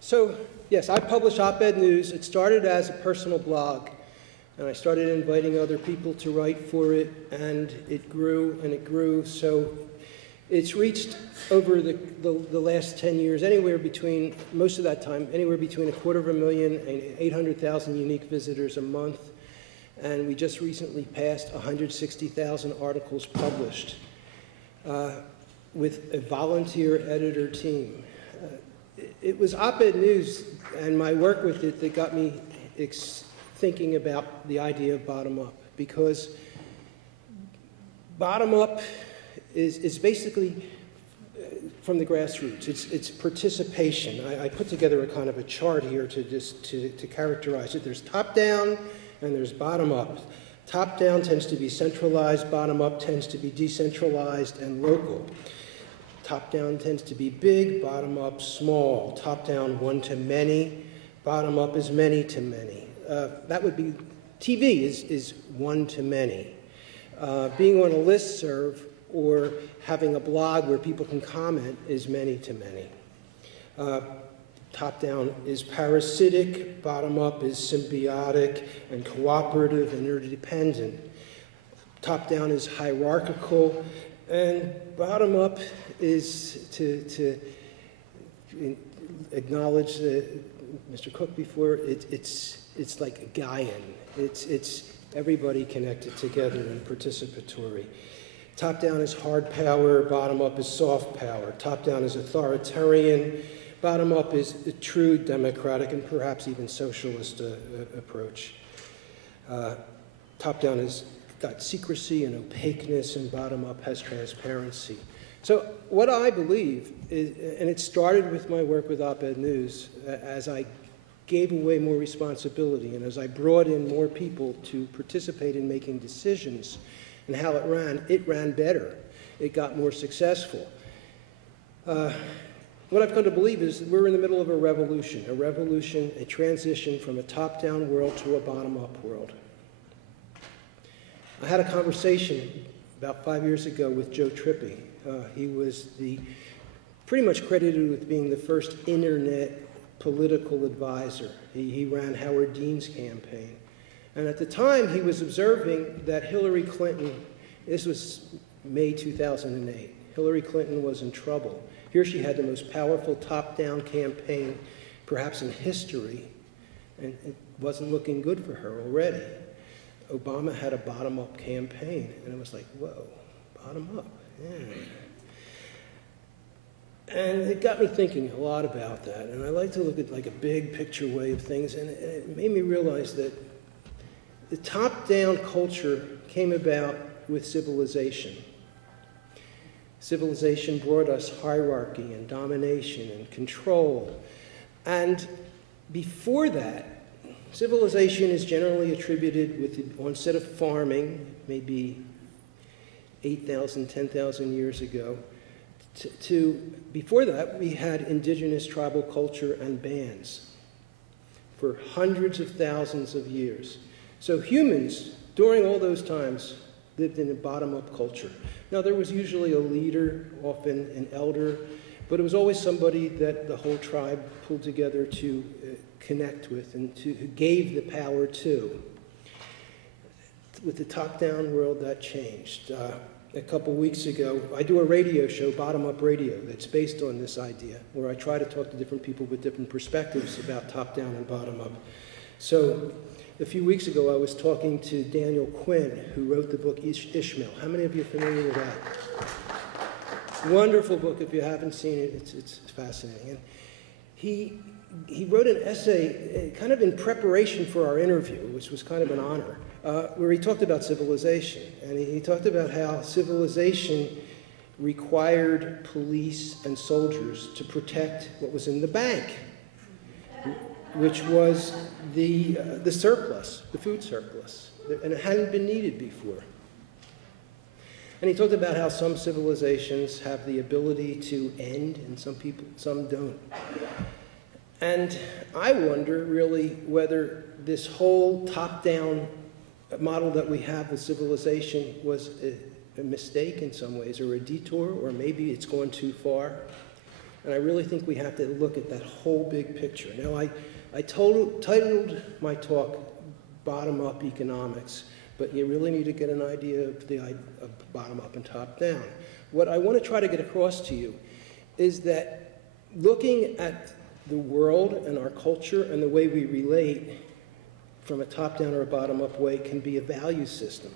So, yes, I publish op-ed news. It started as a personal blog, and I started inviting other people to write for it, and it grew and it grew. So it's reached over the last 10 years, anywhere between, most of that time, anywhere between 250,000 and 800,000 unique visitors a month. And we just recently passed 160,000 articles published with a volunteer editor team. It was op-ed news and my work with it that got me thinking about the idea of bottom-up, because bottom-up is basically from the grassroots. It's participation. I put together a kind of a chart here to characterize it. There's top-down and there's bottom-up. Top-down tends to be centralized, bottom-up tends to be decentralized and local. Top-down tends to be big, bottom-up small. Top-down one-to-many, bottom-up is many-to-many. That would be, TV is one-to-many. Being on a listserv or having a blog where people can comment is many-to-many. Top-down is parasitic, bottom-up is symbiotic and cooperative and interdependent. Top-down is hierarchical, and bottom-up is to acknowledge Mr. Cook before, it's like a Gaian. It's everybody connected together and participatory. Top-down is hard power, bottom-up is soft power. Top-down is authoritarian, bottom-up is a true democratic and perhaps even socialist approach. Top-down has got secrecy and opaqueness, and bottom-up has transparency. So what I believe is, and it started with my work with op-ed news, as I gave away more responsibility and as I brought in more people to participate in making decisions and how it ran better. It got more successful. What I've come to believe is that we're in the middle of a revolution, a transition from a top-down world to a bottom-up world. I had a conversation about 5 years ago with Joe Trippi. He was pretty much credited with being the first internet political advisor. He ran Howard Dean's campaign. And at the time, he was observing that Hillary Clinton, this was May 2008, Hillary Clinton was in trouble. Here she had the most powerful top-down campaign, perhaps in history, and it wasn't looking good for her already. Obama had a bottom-up campaign, and it was like, whoa, bottom-up, yeah. And it got me thinking a lot about that, and I like to look at like a big picture way of things, and it made me realize that the top-down culture came about with civilization. Civilization brought us hierarchy and domination and control, and before that, civilization is generally attributed with the onset of farming, maybe 8,000, 10,000 years ago, before that, we had indigenous tribal culture and bands for hundreds of thousands of years. So humans, during all those times, lived in a bottom-up culture. Now, there was usually a leader, often an elder, but it was always somebody that the whole tribe pulled together to connect with and who gave the power to. With the top-down world, that changed. A couple weeks ago, I do a radio show, Bottom-Up Radio, that's based on this idea, where I try to talk to different people with different perspectives about top-down and bottom-up. So a few weeks ago, I was talking to Daniel Quinn, who wrote the book Ishmael. How many of you are familiar with that? Wonderful book. If you haven't seen it, it's fascinating. And he wrote an essay kind of in preparation for our interview, which was kind of an honor, where he talked about civilization. And he talked about how civilization required police and soldiers to protect what was in the bank, which was the surplus, the food surplus, and it hadn't been needed before. And he talked about how some civilizations have the ability to end, and some don't. And I wonder, really, whether this whole top-down model that we have with civilization was a mistake in some ways, or a detour, or maybe it's gone too far. And I really think we have to look at that whole big picture. Now, I titled my talk Bottom-Up Economics, but you really need to get an idea of bottom-up and top-down. What I want to try to get across to you is that looking at the world and our culture and the way we relate from a top-down or a bottom-up way can be a value system.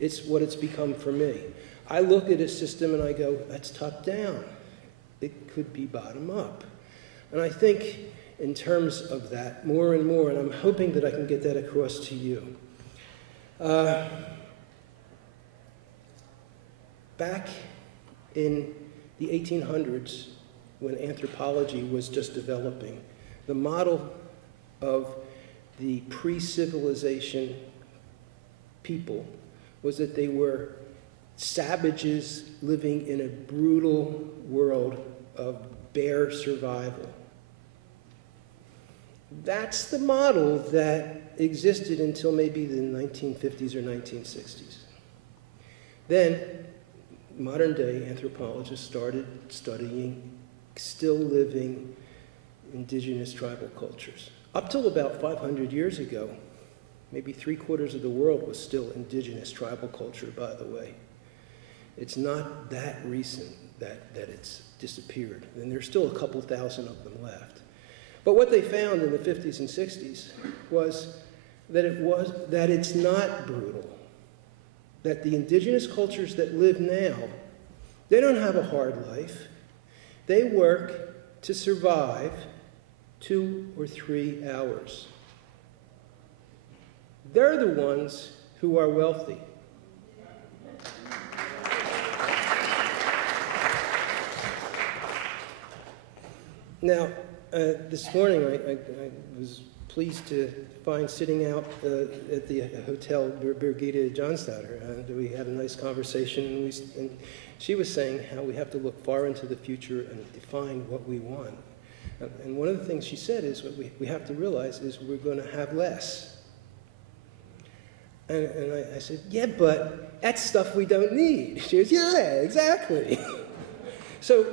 It's what it's become for me. I look at a system and I go, that's top-down. It could be bottom-up. And I think in terms of that more and more, and I'm hoping that I can get that across to you. Back in the 1800s, when anthropology was just developing, the model of the pre-civilization people was that they were savages living in a brutal world of bare survival. That's the model that existed until maybe the 1950s or 1960s. Then, modern-day anthropologists started studying still living indigenous tribal cultures. Up till about 500 years ago, maybe 3/4 of the world was still indigenous tribal culture, by the way. It's not that recent that it's disappeared, and there's still a couple thousand of them left. But what they found in the 50s and 60s was that it's not brutal, that the indigenous cultures that live now, they don't have a hard life. They work to survive 2 or 3 hours. They're the ones who are wealthy. Now, this morning I was pleased to find sitting out at the Hotel Birgitta Johnstadter, and we had a nice conversation, and she was saying how we have to look far into the future and define what we want. And one of the things she said is what we have to realize is we're going to have less. And I said, yeah, but that's stuff we don't need. She goes, yeah, exactly. So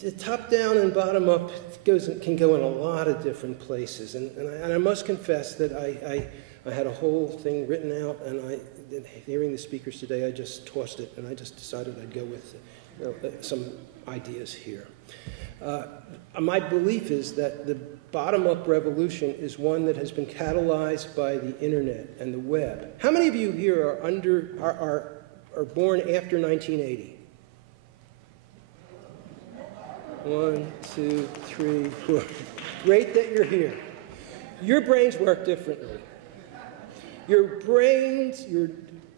the top-down and bottom-up can go in a lot of different places. And I must confess that I had a whole thing written out, and hearing the speakers today, I just tossed it, and I just decided I'd go with some ideas here. My belief is that the bottom-up revolution is one that has been catalyzed by the internet and the web. How many of you here are born after 1980? 1, 2, 3, 4. Great that you're here. Your brains work differently. Your brains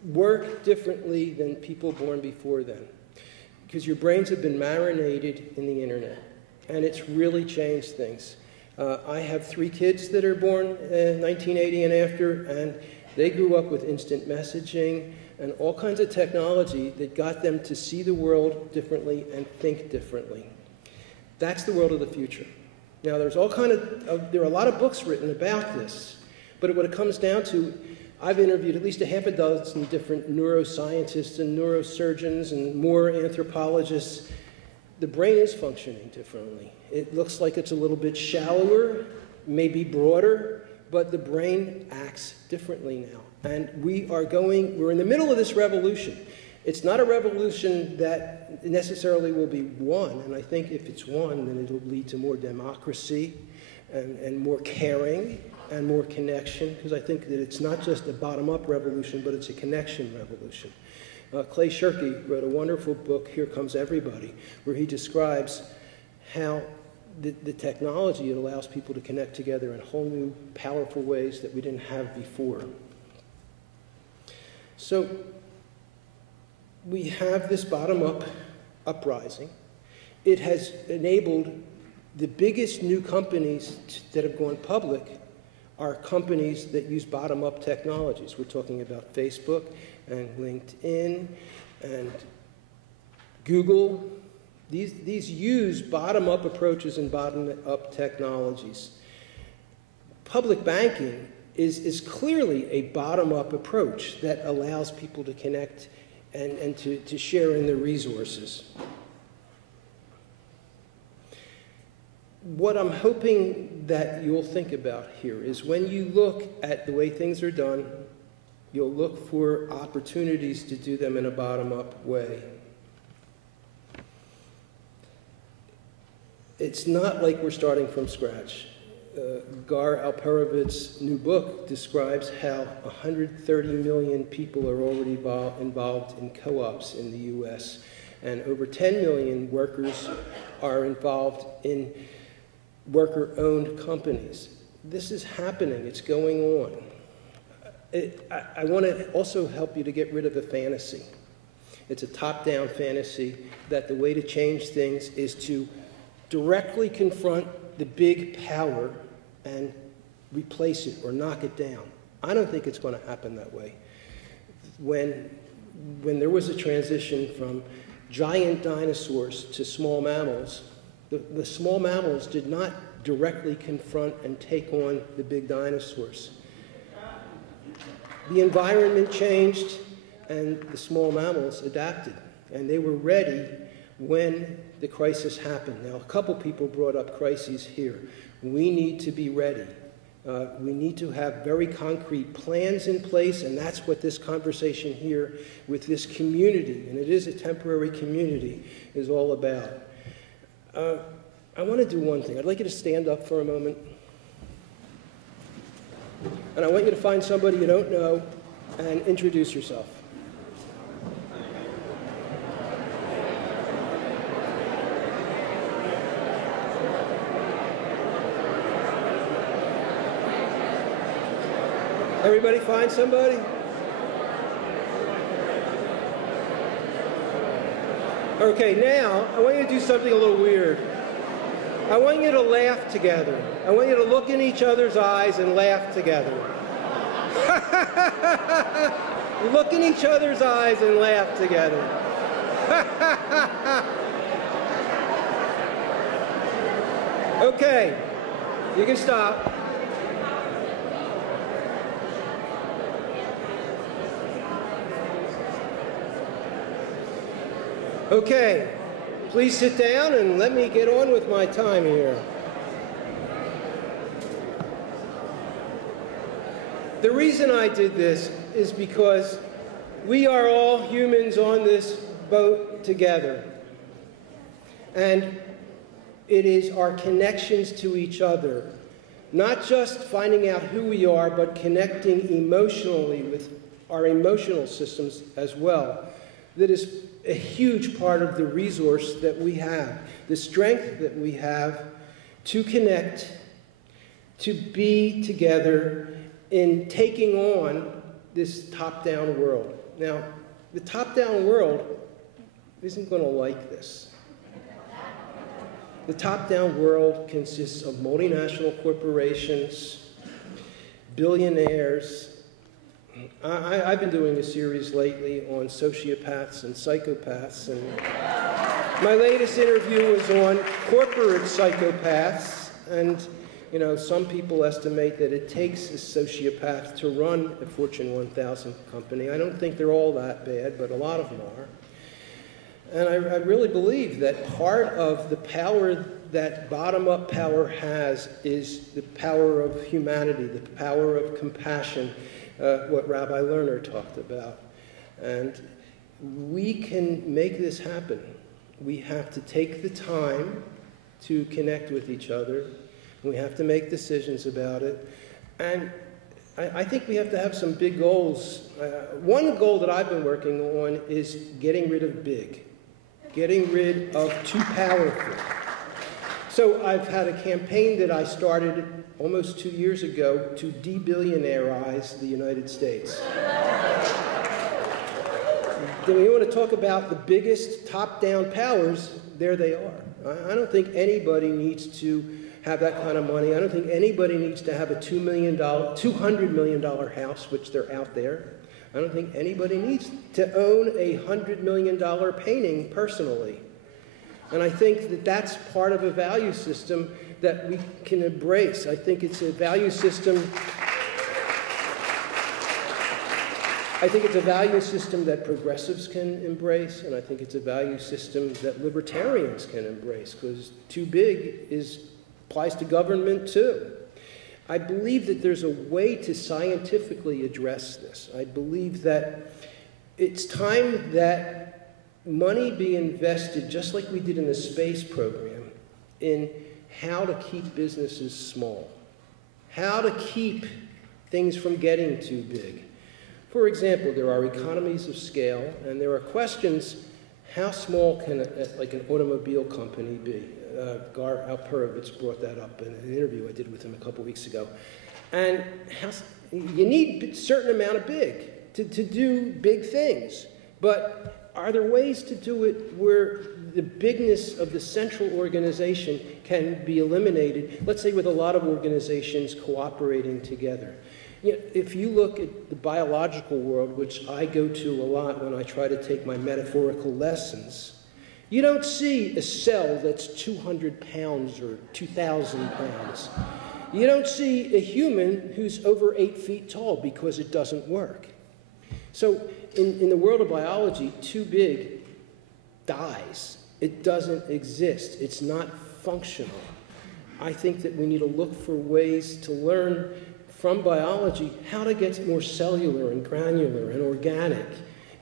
work differently than people born before then, because your brains have been marinated in the internet, and it's really changed things. I have 3 kids that are born in 1980 and after, and they grew up with instant messaging and all kinds of technology that got them to see the world differently and think differently. That's the world of the future. Now, there are a lot of books written about this, but what it comes down to, I've interviewed at least a half a dozen different neuroscientists and neurosurgeons and more anthropologists. The brain is functioning differently. It looks like it's a little bit shallower, maybe broader, but the brain acts differently now. And we're in the middle of this revolution. It's not a revolution that necessarily will be won, and I think if it's won, then it'll lead to more democracy and more caring and more connection, because I think that it's not just a bottom-up revolution, but it's a connection revolution. Clay Shirky wrote a wonderful book, Here Comes Everybody, where he describes how the technology, it allows people to connect together in whole new, powerful ways that we didn't have before. So we have this bottom-up uprising. It has enabled the biggest new companies that have gone public are companies that use bottom-up technologies. We're talking about Facebook and LinkedIn and Google. These use bottom-up approaches and bottom-up technologies. Public banking is clearly a bottom-up approach that allows people to connect and to share in the resources. what I'm hoping that you'll think about here is when you look at the way things are done, you'll look for opportunities to do them in a bottom-up way. It's not like we're starting from scratch. Gar Alperovit's new book describes how 130 million people are already involved in co-ops in the U.S., and over 10 million workers are involved in worker-owned companies. This is happening. It's going on. I want to also help you to get rid of a fantasy. It's a top-down fantasy that the way to change things is to directly confront the big power and replace it or knock it down. I don't think it's going to happen that way. When there was a transition from giant dinosaurs to small mammals, the small mammals did not directly confront and take on the big dinosaurs. The environment changed and the small mammals adapted, and they were ready when the crisis happened. Now, a couple people brought up crises here. We need to be ready. We need to have very concrete plans in place, and that's what this conversation here with this community, and it is a temporary community, is all about. I want to do one thing. I'd like you to stand up for a moment. And I want you to find somebody you don't know and introduce yourself. Everybody find somebody? Okay, now I want you to do something a little weird. I want you to laugh together. I want you to look in each other's eyes and laugh together. Look in each other's eyes and laugh together. Okay, you can stop. Okay, please sit down and let me get on with my time here. The reason I did this is because we are all humans on this boat together. And it is our connections to each other, not just finding out who we are, but connecting emotionally with our emotional systems as well, that is a huge part of the resource that we have, the strength that we have to connect, to be together in taking on this top-down world. Now, the top-down world isn't going to like this. The top-down world consists of multinational corporations, billionaires. I've been doing a series lately on sociopaths and psychopaths, and my latest interview was on corporate psychopaths, and you know, some people estimate that it takes a sociopath to run a Fortune 1000 company. I don't think they're all that bad, but a lot of them are. And I really believe that part of the power that bottom-up power has is the power of humanity, the power of compassion, what Rabbi Lerner talked about. And we can make this happen. We have to take the time to connect with each other. We have to make decisions about it. And I think we have to have some big goals. One goal that I've been working on is getting rid of big, getting rid of too powerful. So I've had a campaign that I started almost 2 years ago to de-billionaireize the United States. Then we want to talk about the biggest top-down powers, there they are. I don't think anybody needs to have that kind of money. I don't think anybody needs to have a $200 million house, which they're out there. I don't think anybody needs to own a $100 million painting personally. And I think that that's part of a value system that we can embrace. I think it's a value system. I think it's a value system that progressives can embrace, and I think it's a value system that libertarians can embrace, because too big is applies to government too. I believe that there's a way to scientifically address this. I believe that it's time that money be invested, just like we did in the space program, in how to keep businesses small, how to keep things from getting too big. For example, there are economies of scale, and there are questions, how small can like an automobile company be? Gar Alperovitz brought that up in an interview I did with him a couple weeks ago. And you need a certain amount of big to do big things. But are there ways to do it where the bigness of the central organization can be eliminated, let's say with a lot of organizations cooperating together? You know, if you look at the biological world, which I go to a lot when I try to take my metaphorical lessons, you don't see a cell that's 200 pounds or 2,000 pounds. You don't see a human who's over 8 feet tall because it doesn't work. So in the world of biology, too big dies. It doesn't exist. It's not functional. I think that we need to look for ways to learn from biology how to get more cellular and granular and organic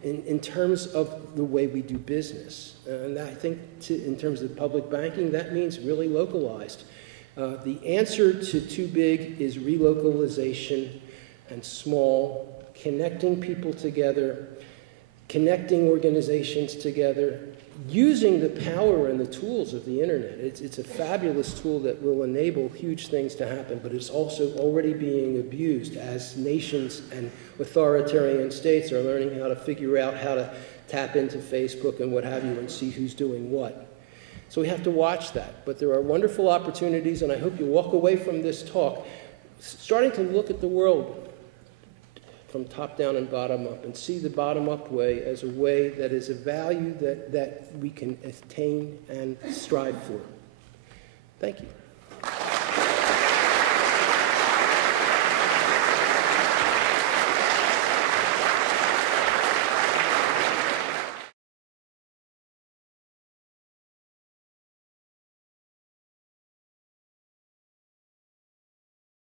in terms of the way we do business. And I think in terms of public banking, that means really localized. The answer to too big is relocalization and small, connecting people together, connecting organizations together, using the power and the tools of the internet. It's a fabulous tool that will enable huge things to happen, but it's also already being abused as nations and authoritarian states are learning how to figure out how to tap into Facebook and what have you and see who's doing what. So we have to watch that. But there are wonderful opportunities, and I hope you walk away from this talk starting to look at the world from top down and bottom up, and see the bottom up way as a way that is a value that we can attain and strive for. Thank you.